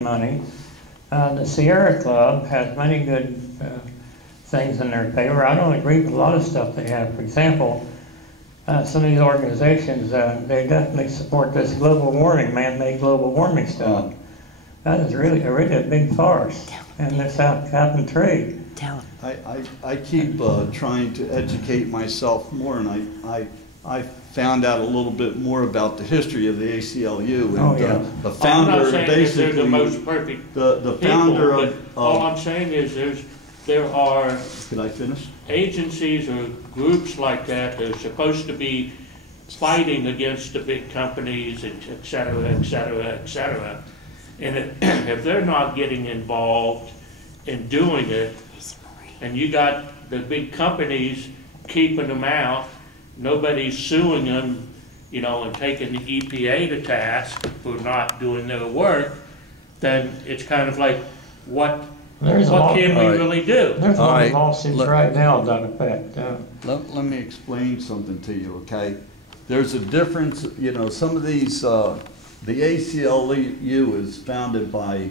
money. The Sierra Club has many good things in their favor. I don't agree with a lot of stuff they have. For example, some of these organizations, they definitely support this global warming, man-made global warming stuff. That is really a big farce, and it's cap and trade. I keep trying to educate myself more, and I found out a little bit more about the history of the ACLU. And the founder, basically, they're the most perfect the founder people, of. All I'm saying is there are. Can I finish? Agencies or groups like that are supposed to be fighting against the big companies, et cetera, et cetera, et cetera. And if they're not getting involved in doing it, and you got the big companies keeping them out, nobody's suing them, you know, and taking the EPA to task for not doing their work, then it's kind of like, what can we really do? There's a lot of lawsuits right now that affect. Let me explain something to you, okay? There's a difference, you know, some of these, the ACLU is founded by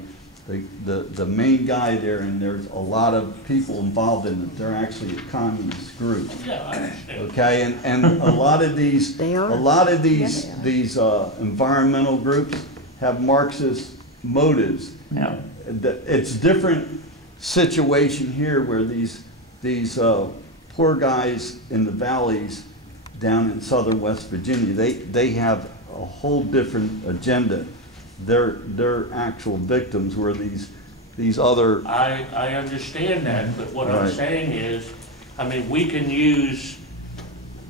the main guy there, and there's a lot of people involved in it. They're actually a communist group. Yeah, I understand. Okay, and a lot of these environmental groups have Marxist motives. Yeah. It's a different situation here where these poor guys in the valleys down in southern West Virginia, they have a whole different agenda. They're actual victims, where these other. I understand that, but what I'm saying is, I mean, we can use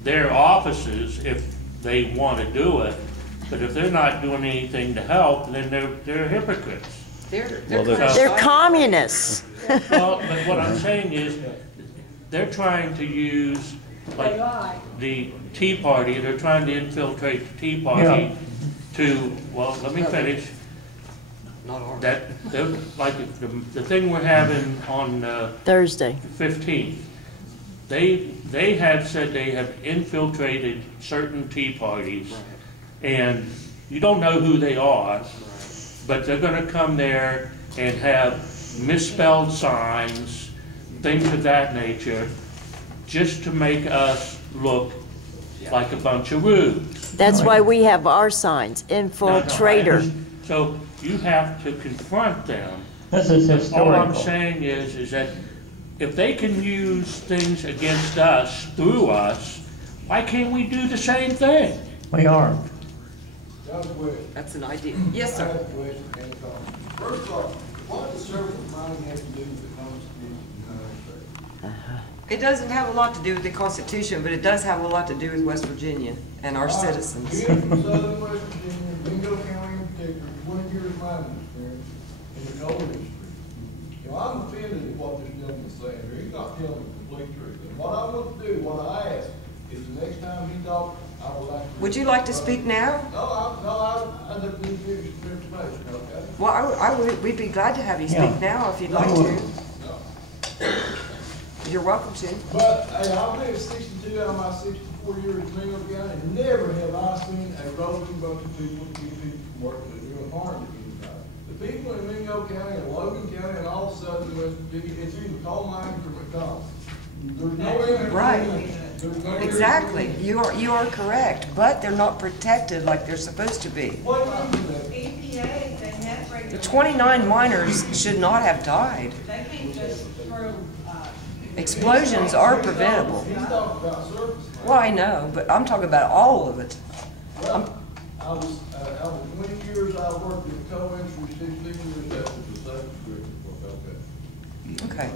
their offices if they want to do it, but if they're not doing anything to help, then they're hypocrites. They're communists. Well, but what I'm saying is, they're trying to use, like, the Tea Party, they're trying to infiltrate the Tea Party to, well, let me finish. Like the thing we're having on Thursday, 15th, they have said they have infiltrated certain Tea Parties, and you don't know who they are, but they're going to come there and have misspelled signs, things of that nature, just to make us look like a bunch of rubes. that's why we have our signs, infiltrator. So you have to confront them. This is historical. All I'm saying is that if they can use things against us, through us, why can't we do the same thing? We are. That's an idea. Yes, sir. First of all, what does service mining have to do with the Constitution of the United States? It doesn't have a lot to do with the Constitution, but it does have a lot to do with West Virginia and our citizens. Being from southern West Virginia, Bingo County in particular, 20 years mining experience in the coal industry. You know, I'm offended at what this gentleman is saying here. He's not telling the complete truth. And what I want to do, what I ask, is the next time he talks, I would like to... Would you like to speak now? I just need to finish some information, okay? Well, we'd be glad to have you speak now if you'd like to. No. You're welcome to. But, hey, I've lived 62 out of my 64 years in Bingo County, and never have I seen a roving bunch of people keep people from working and doing harm to anybody. The people in Bingo County and Logan County and all southern West Virginia, it's either coal mining or McDonald's. There's no interest. Right. Exactly. You are correct, but they're not protected like they're supposed to be. What do you do? EPA, they have regular. The 29 miners should not have died. They can't just throw, Explosions are preventable. He's talking about service. Well, I know, but I'm talking about all of it. Well, I was 20 years I worked in the coal industry, 16 years that was the safety group. Okay.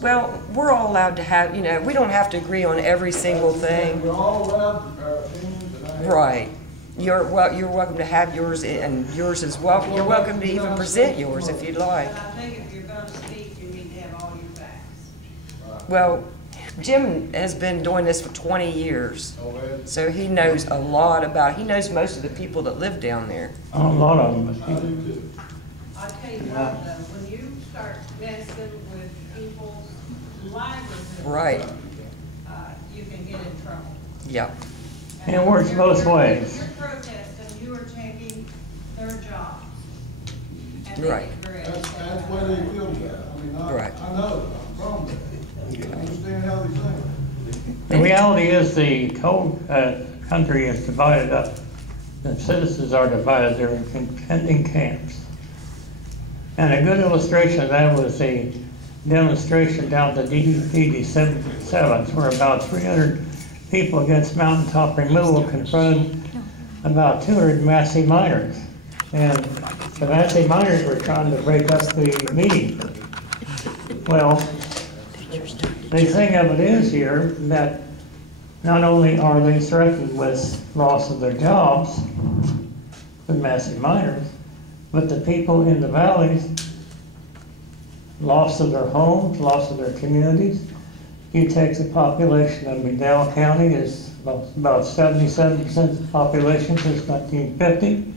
Well, we're all allowed to have, you know, we don't have to agree on every single thing. We're all allowed our opinions, and I have... Right. You're welcome to have yours, and yours as well. You're welcome to even present yours if you'd like. but I think if you're gonna speak, you need to have all your facts. Well, Jim has been doing this for 20 years, so he knows a lot about, he knows most of the people that live down there. A lot of them. I do too. I'll tell you what, though, when you start messing with people's livelihoods. Right. You can get in trouble. Yeah. And it works both ways. You're protesting, you are taking their jobs. And need Right. to correct. That's the way they feel about it. I mean, Right. I know, I'm from there. I understand how they think. The reality is the whole country is divided up. The citizens are divided. They're in contending camps. And a good illustration of that was the demonstration down the DD 7th, where about 300 people against mountaintop removal confronted about 200 Massey miners. And the Massey miners were trying to break up the meeting. Well, the thing of it is here that not only are they threatened with loss of their jobs, the Massey miners, but the people in the valleys, loss of their homes, loss of their communities. You take the population of McDowell County is about 77% of the population since 1950.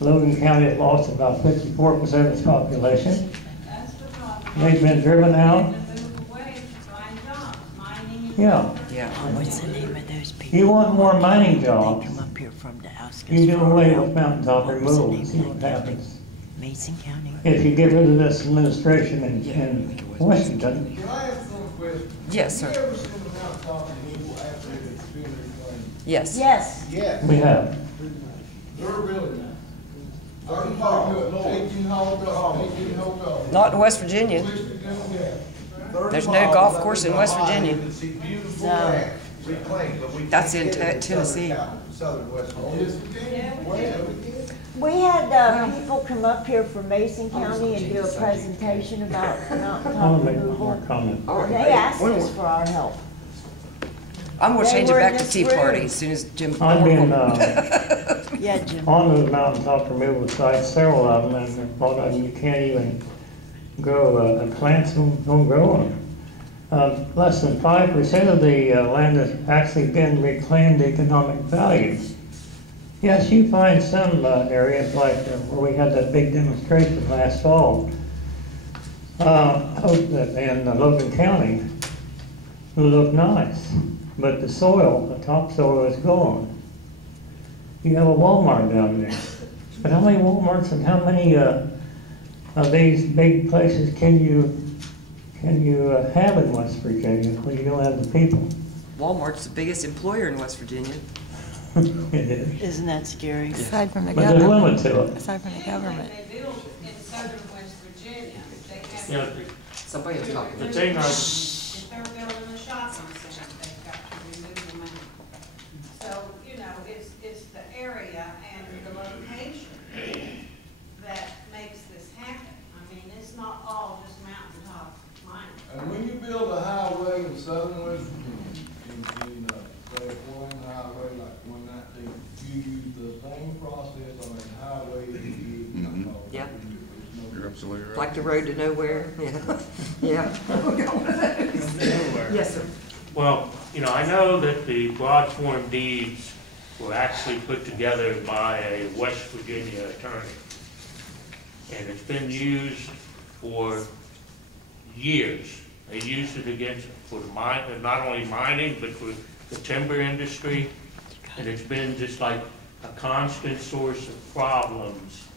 Logan County has lost about 54% of its population. That's the problem. They've been driven out. To move away to find jobs, mining and. Yeah. Yeah. What's the name of those people? You want more mining They jobs, come up here from the outskirts. you do far away out. with mountaintop What was the removal name and of see that what county? happens. Mason County. If you get rid of this administration in Washington, Can I ask one question? Yes, Have sir. you ever seen the mountaintop removal after it's been reclaimed? Yes. Yes. Yes. we have. They're really nice. 18 hole golf, 18 hole golf. Not in West Virginia. There's no golf course in West Virginia. No. That's in Tennessee. Southern West Virginia. We had people come up here from Mason County and do a presentation about I mountaintop want to make one more removal. comment. And they asked us for our help. I'm gonna They change it were in back to this Tea room. Party as soon as Jim. I've been Yeah, Jim. on those mountaintop removal sites, several of them, and a lot of them you can't even grow, plants don't grow on them. Less than 5% of the land has actually been reclaimed economic value. Yes, you find some areas like where we had that big demonstration last fall in Logan County, who looked nice, but the soil, the topsoil is gone. You have a Walmart down there, but how many Walmarts and how many of these big places can you have in West Virginia when you don't have the people? Walmart's the biggest employer in West Virginia. It is. Isn't that scary? Aside from the But there's a government. limit to it. Aside from the government. They build in southern West Virginia, they have. You know, Somebody was talking. the thing I, If they're building a shopping center, they've got to remove the money. So, you know, it's the area and the location that makes this happen. I mean, it's not all just mountaintop mining. And when you build a highway in southern West Virginia, say a four-lane highway like 119, you use the same process on a highway that you use. Yeah. You're absolutely right. Like the road to nowhere, yeah. Yeah. Yes, sir. well, you know, I know that the broad form deeds were actually put together by a West Virginia attorney. And it's been used for years. They used it against, for the mine, not only mining, but for the timber industry. And it's been just like a constant source of problems